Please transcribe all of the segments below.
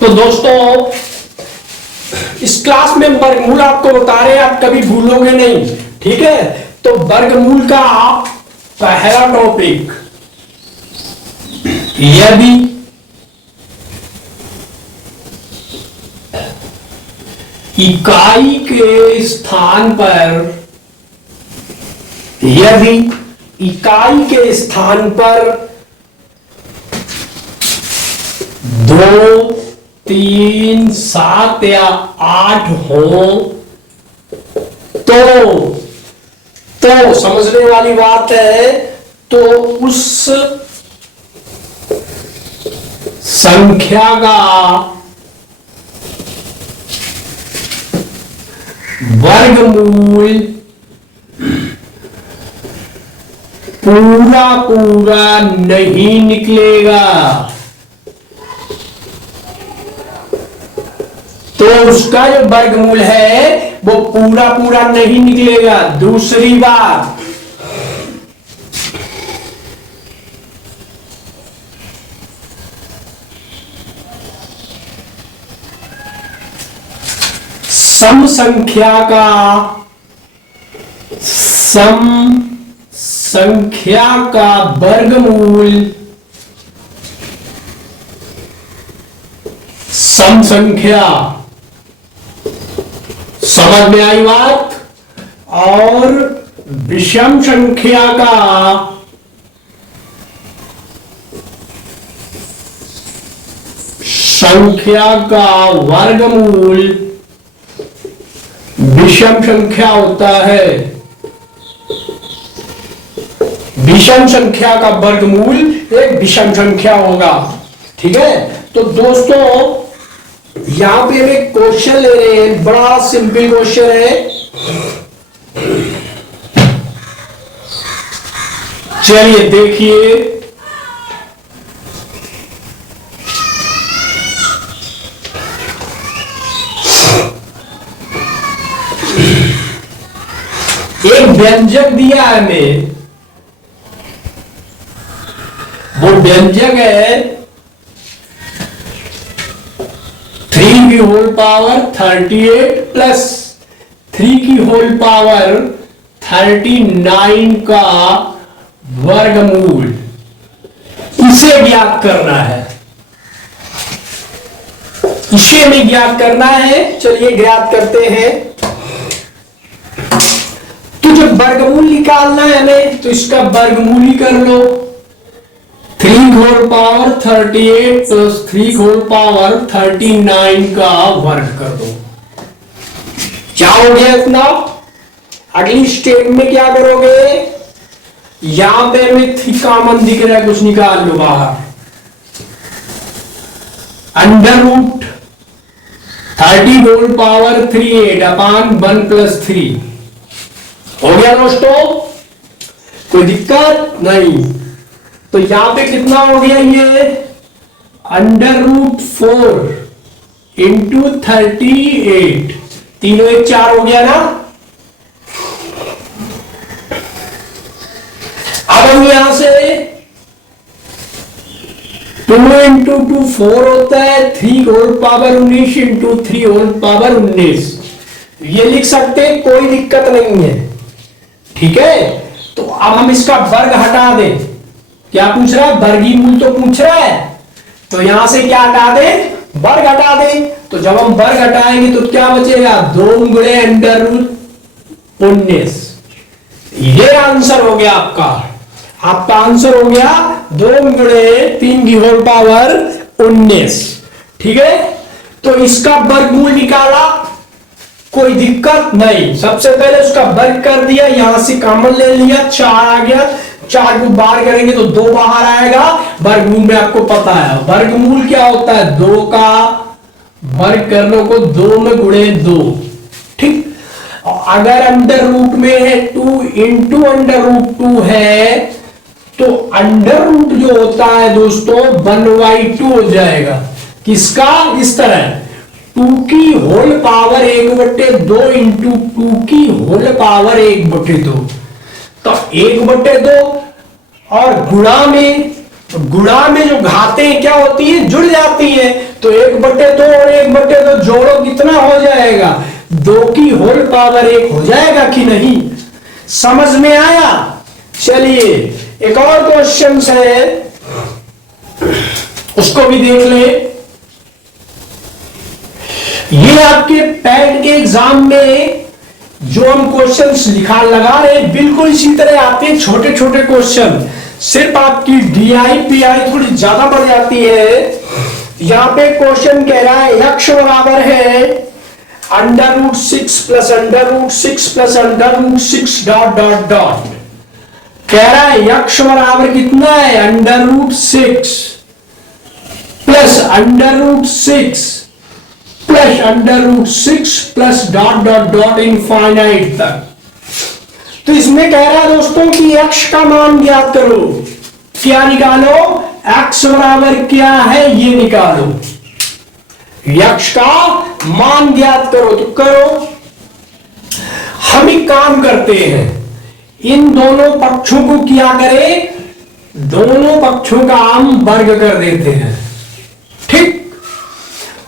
तो दोस्तों इस क्लास में वर्गमूल आपको बता रहे हैं, आप कभी भूलोगे नहीं। ठीक है, तो वर्गमूल का पहला टॉपिक, यदि इकाई के स्थान पर, यदि इकाई के स्थान पर 2, 3, 7 या 8 हो तो समझने वाली बात है, तो उस संख्या का वर्गमूल पूरा नहीं निकलेगा। तो उसका जो वर्गमूल है वो पूरा नहीं निकलेगा। दूसरी बात, सम संख्या का वर्गमूल सम संख्या, समझ में आई बात, और विषम संख्या का वर्गमूल विषम संख्या होता है। विषम संख्या का वर्गमूल एक विषम संख्या होगा। ठीक है, तो दोस्तों यहां पे हम एक क्वेश्चन ले रहे हैं, बड़ा सिंपल क्वेश्चन है। चलिए देखिए, एक व्यंजक दिया है हमें, वो व्यंजक है 3 की होल पावर 38 प्लस 3 की होल पावर 39 का वर्गमूल, इसे ज्ञात करना है। इसे में ज्ञात करना है। चलिए ज्ञात करते हैं। तो जब वर्गमूल निकालना है हमें, तो इसका वर्गमूल ही कर लो। 3 whole power 38 plus 3 whole power 39 का वर्ग कर दो। क्या हो गया इतना? अगली स्टेप में क्या करोगे? यहां पे हमें 3 कॉमन दिख रहा है, कुछ निकाल लो बाहर। अंडर रूट 30 होल पावर 38 अपान 1 प्लस 3 हो गया दोस्तों, कोई दिक्कत नहीं। तो यहां पे कितना हो गया? ये अंडर रूट 4 इंटू 38, 3 1 4 हो गया ना। अब हम यहां से 2 इंटू 2 4 होता है, 3 whole power 19 into 3 whole power 19, ये लिख सकते हैं, कोई दिक्कत नहीं है। ठीक है, तो अब हम इसका वर्ग हटा दें। क्या पूछ रहा है? वर्गीमूल तो पूछ रहा है, तो यहां से क्या हटा दें? वर्ग हटा दें। तो जब हम वर्ग हटाएंगे तो क्या बचेगा? 2 गुणे अंडर रूट 19। ये आंसर हो गया आपका आंसर हो गया 2 गुणे 3 की होल पावर 19। ठीक है, तो इसका वर्गमूल निकाला, कोई दिक्कत नहीं। सबसे पहले उसका वर्ग कर दिया, यहां से कॉमन ले लिया, 4 आ गया। 4 को बाहर करेंगे तो 2 बाहर आएगा। वर्गमूल में आपको पता है वर्गमूल क्या होता है, 2 का वर्ग करने को 2 में गुणे 2। ठीक, अगर अंडर रूट में है 2 इंटू अंडर रूट 2 है, तो अंडर रूट जो होता है दोस्तों 1/2 हो जाएगा। किसका? इस तरह 2 की होल पावर 1/2 इंटू 2 की होल पावर 1/2, तो 1/2 और गुणा में जो घातें क्या होती है? जुड़ जाती है। तो 1/2 और 1/2 जोड़ो कितना हो जाएगा, 2 की होल पावर 1 हो जाएगा कि नहीं। समझ में आया। चलिए एक और क्वेश्चन है, उसको भी देख ले। ये आपके पैड के एग्जाम में जो हम क्वेश्चंस लिखा लगा रहे बिल्कुल इसी तरह आते हैं, छोटे छोटे क्वेश्चन। सिर्फ आपकी DI PI थोड़ी ज्यादा बढ़ जाती है। यहां पे क्वेश्चन कह रहा है यक्ष बराबर है √6 plus √6 plus √6 dot dot dot. कह रहा है यक्ष बराबर कितना है, √6 plus √6 plus √6 plus dot dot dot infinite तक। तो इसमें कह रहा है दोस्तों कि x का मान ज्ञात करो। क्या निकालो, x बराबर क्या है ये निकालो, x का मान ज्ञात करो। तो करो, हम एक काम करते हैं, इन दोनों पक्षों को क्या करें, दोनों पक्षों का हम वर्ग कर देते हैं। ठीक,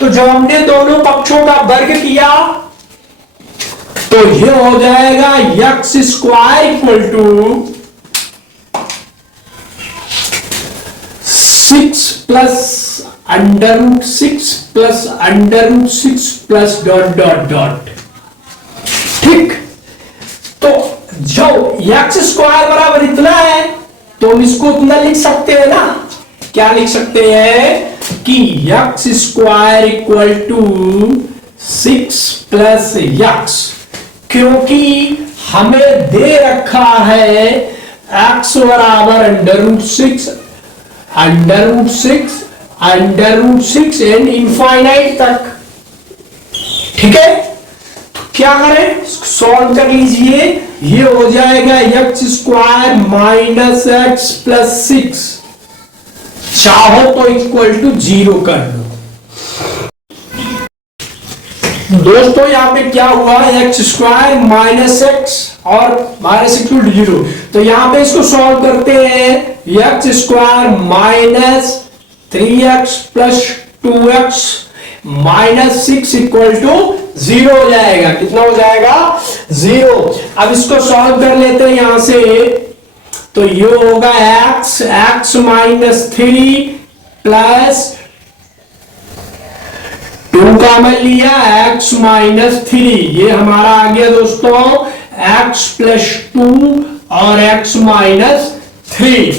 तो जब हमने दोनों पक्षों का वर्ग किया तो ये हो जाएगा x² equal to 6 plus √6 plus √6 plus dot dot dot. ठीक, तो जो x² बराबर इतना है तो हम इसको उतना लिख सकते हैं ना। क्या लिख सकते हैं कि x² equal to 6 plus x, क्योंकि हमें दे रखा है x बराबर √6 √6 एंड इनफाइनाइट तक। ठीक है, तो क्या करें, सॉल्व कर लीजिए। ये हो जाएगा x² माइनस x प्लस 6, चाहो तो इक्वल टू 0 कर दो। दोस्तों यहां पे क्या हुआ, x² माइनस x और माइनस इक्वल टू 0। तो यहां पे इसको सॉल्व करते हैं, x² minus 3x plus 2x minus 6 equal to 0 हो जाएगा। कितना हो जाएगा, 0। अब इसको सॉल्व कर लेते हैं यहां से, तो ये होगा x माइनस 3 प्लस 2 का मैं लिया x माइनस 3, ये हमारा आ गया दोस्तों x प्लस 2 और x माइनस 3।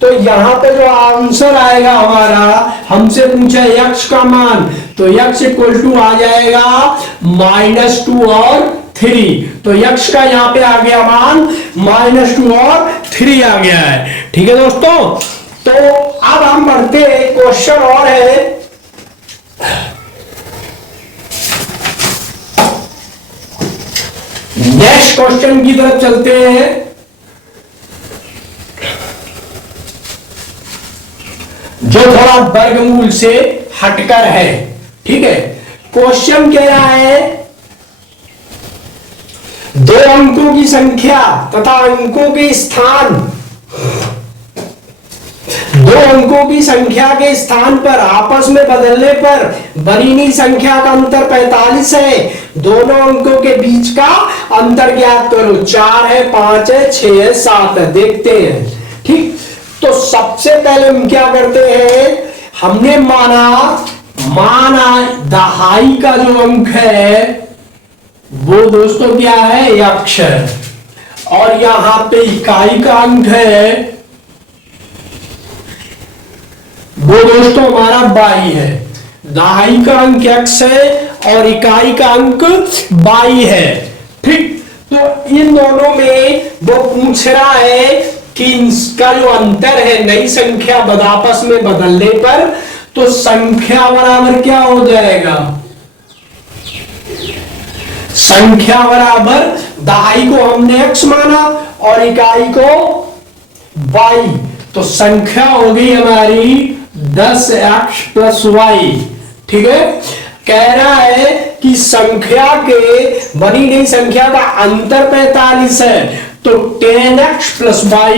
तो यहां पे जो आंसर आएगा हमारा, हमसे पूछा x का मान, तो x इक्वल टू आ जाएगा -2 और 3। तो x का यहां पे आ गया मान -2 और 3 आ गया है। ठीक है दोस्तों, तो अब हम बढ़ते हैं, क्वेश्चन और है। नेक्स्ट क्वेश्चन की तरफ चलते हैं। जो थोड़ा वर्गमूल से हटकर है। ठीक है, क्वेश्चन कह रहा है 2 अंकों की संख्या तथा अंकों के स्थान, 2 अंकों की संख्या के स्थान पर आपस में बदलने पर बनी हुई संख्या का अंतर 45 है। दोनों अंकों के बीच का अंतर ज्ञात करो। 4 है, 5 है, 6 है, 7 है। देखते हैं। ठीक, तो सबसे पहले हम क्या करते हैं, हमने माना दहाई का जो अंक है वो दोस्तों क्या है, यक्ष है, और यहां पे इकाई का अंक है वो दोस्तों हमारा 22 है। दहाई का अंक x है और इकाई का अंक 22 है। ठीक, तो इन दोनों में वो पूछ रहा है कि इसका जो अंतर है नई संख्या आपस में बदलने पर, तो संख्या बराबर क्या हो जाएगा, संख्या बराबर दहाई को हमने x माना और इकाई को y, तो संख्या हो गई हमारी 10x प्लस y। ठीक है, कह रहा है कि संख्या के बनी गई संख्या का अंतर 45 है, तो 10x plus y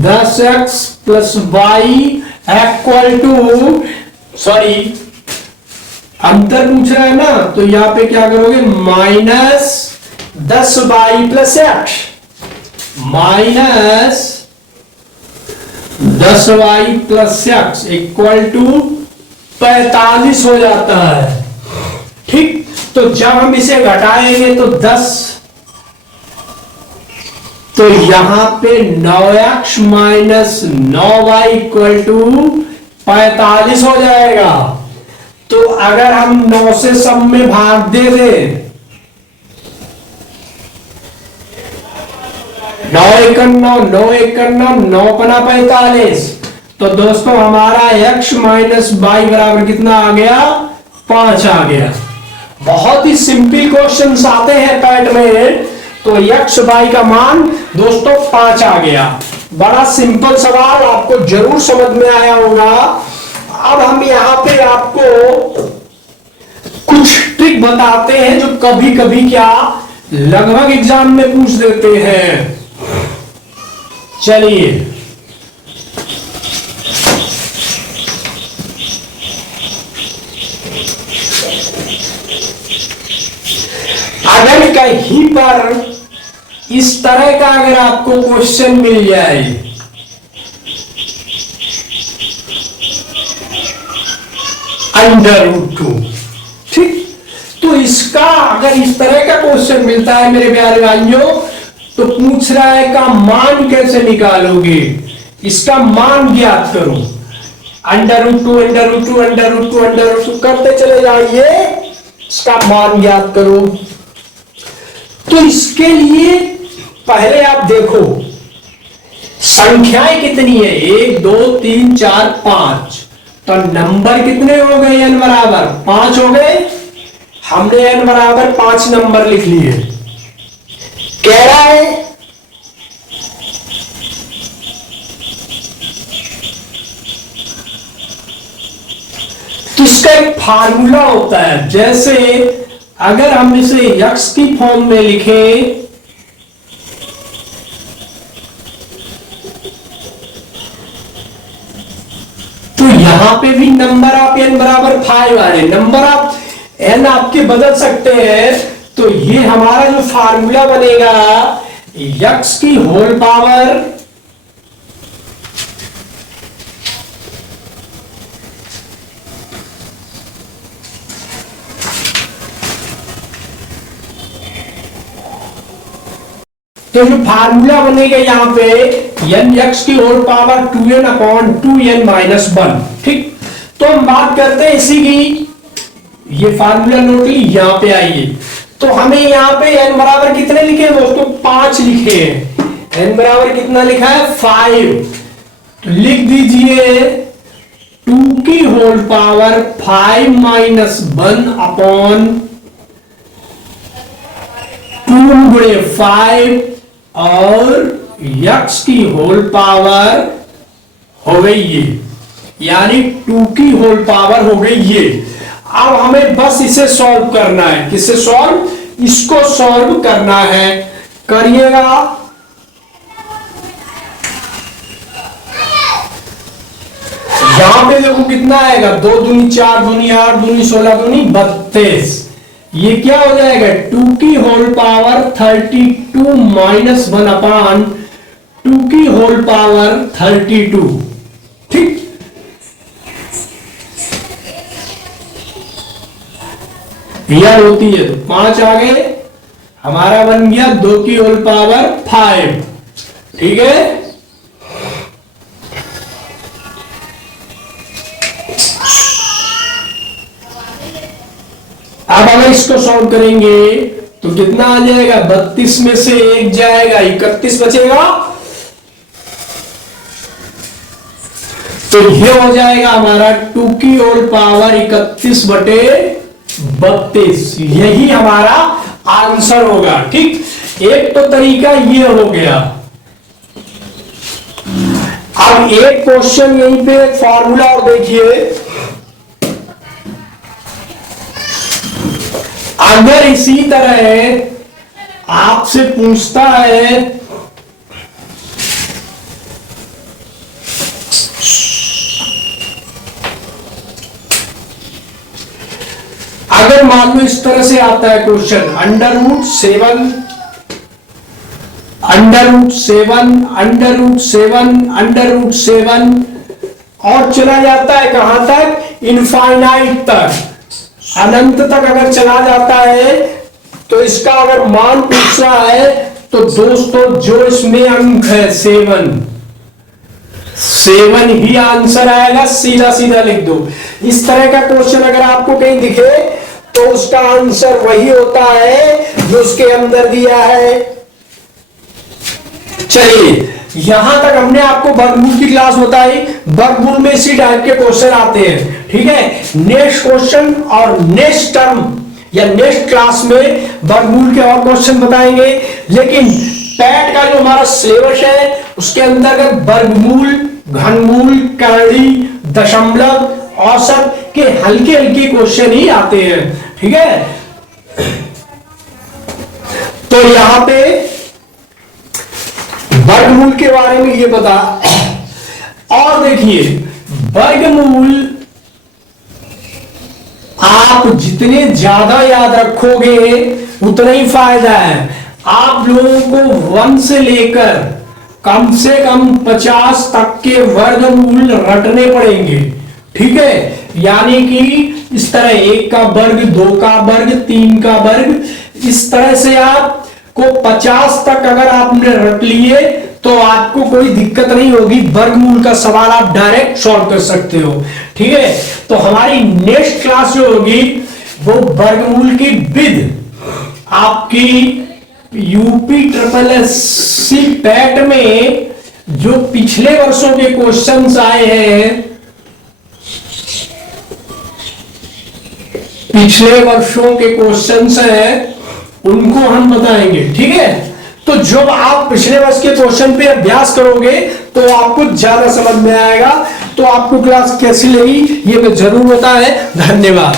10x plus y equal to sorry अंतर पूछ रहा है ना, तो यहां पे क्या करोगे, -10y plus x, -10y plus x equal to 45 हो जाता है। ठीक, तो जब हम इसे घटाएंगे तो 10, तो यहां पे 9x minus 9y equal to 45 हो जाएगा। तो अगर हम 9 से सब में भाग दे दें, 9 एकम 9, 9 एकम 9, 9 पना 45, तो दोस्तों हमारा x माइनस वाई बराबर कितना आ गया, 5 आ गया। बहुत ही सिंपल क्वेश्चंस आते हैं पैट में, तो x वाई का मान दोस्तों 5 आ गया। बड़ा सिंपल सवाल, आपको जरूर समझ में आया होगा। अब हम यहां पे आपको कुछ ट्रिक बताते हैं जो कभी कभी क्या लगभग एग्जाम में पूछ देते हैं। चलिए, अगर कहीं पर इस तरह का अगर आपको क्वेश्चन मिल जाए, √2, ठीक, तो इसका अगर इस तरह का क्वेश्चन मिलता है मेरे प्यारे भाइयों, तो पूछ रहा है का मान कैसे निकालोगे, इसका मान ज्ञात करो। √2 करते चले जाइए, इसका मान ज्ञात करो। तो इसके लिए पहले आप देखो संख्याएं कितनी है, 1 2 3 4 5, तो नंबर कितने हो गए, n बराबर 5 हो गए। हमने n बराबर 5 नंबर लिख लिए। कह रहा है तो इसका एक फार्मूला होता है, जैसे अगर हम इसे x की फॉर्म में लिखें, तो यहां पे भी नंबर आप n बराबर 5 आ रहे, नंबर आप n आपके बदल सकते हैं। तो ये हमारा जो फार्मूला बनेगा, x की होल पावर तो जो फार्मूला बनेगा यहां पे n x की whole power 2n upon 2n minus 1। ठीक, तो हम बात करते हैं इसी की, ये फार्मूला नोट ली, यहां पे आइए। तो हमें यहां पे n बराबर कितने लिखे हैं दोस्तों, 5 लिखे हैं। n बराबर कितना लिखा है, 5, तो लिख दीजिए 2 की होल पावर 5 माइनस 1 अपॉन 2 गुणे 5 और x की होल पावर हो गई ये, यानी 2 की होल पावर हो गई ये। अब हमें बस इसे सॉल्व करना है, किसे सॉल्व, इसको सॉल्व करना है, करिएगा। यहां पे देखो कितना आएगा, 2 दूनी 4 दूनी 8 दूनी 16 दूनी 32, ये क्या हो जाएगा, 2 की होल पावर 32 माइनस 1 अपान 2 की होल पावर 32। ठीक, यार होती है तो 5 आ गए, हमारा बन गया 2 की होल पावर 5। ठीक है, अब अगर इसको सॉल्व करेंगे तो कितना आ जाएगा, 32 में से 1 जाएगा, 31 बचेगा। तो ये हो जाएगा हमारा 2 की होल पावर 31 बटे 32, यही हमारा आंसर होगा। ठीक, एक तो तरीका ये हो गया। अब एक क्वेश्चन यहीं पे फॉर्मूला और देखिए, अगर इसी तरह आपसे पूछता है अगर मान लो इस तरह से आता है क्वेश्चन, √7 और चला जाता है कहां तक, इनफाइनाइट तक, अनंत तक अगर चला जाता है, तो इसका अगर मान पूछ रहा है तो दोस्तों जो इसमें अंक है 7 ही आंसर आएगा, सीधा सीधा लिख दो। इस तरह का क्वेश्चन अगर आपको कहीं दिखे तो उसका आंसर वही होता है जो उसके अंदर दिया है। चलिए, यहां तक हमने आपको वर्गमूल की क्लास बताई। वर्गमूल में इसी टाइप के क्वेश्चन आते हैं, ठीक है। नेक्स्ट क्वेश्चन और नेक्स्ट टर्म या नेक्स्ट क्लास में वर्गमूल के और क्वेश्चन बताएंगे। लेकिन पैट का जो हमारा सिलेबस है उसके अंतर्गत वर्गमूल, घनमूल, करड़ी, दशमलव, औसत के हल्के हल्के क्वेश्चन ही आते हैं, ठीक है। तो यहां पे वर्गमूल के बारे में ये बता। और देखिए, वर्गमूल आप जितने ज्यादा याद रखोगे उतना ही फायदा है। आप लोगों को 1 से लेकर कम से कम 50 तक के वर्गमूल रटने पड़ेंगे, ठीक है। यानी कि इस तरह 1 का वर्ग, 2 का वर्ग, 3 का वर्ग, इस तरह से आपको 50 तक अगर आपने रट लिए तो आपको कोई दिक्कत नहीं होगी। वर्गमूल का सवाल आप डायरेक्ट सॉल्व कर सकते हो, ठीक है। तो हमारी नेक्स्ट क्लास जो होगी वो वर्गमूल की विद आपकी यूपी SSSC पैट में जो पिछले वर्षों के क्वेश्चंस आए हैं, पिछले वर्षों के क्वेश्चंस हैं, उनको हम बताएंगे, ठीक है। तो जब आप पिछले वर्ष के क्वेश्चन पे अभ्यास करोगे तो आपको ज्यादा समझ में आएगा। तो आपको क्लास कैसी लगी ये मैं जरूर बताएं। धन्यवाद।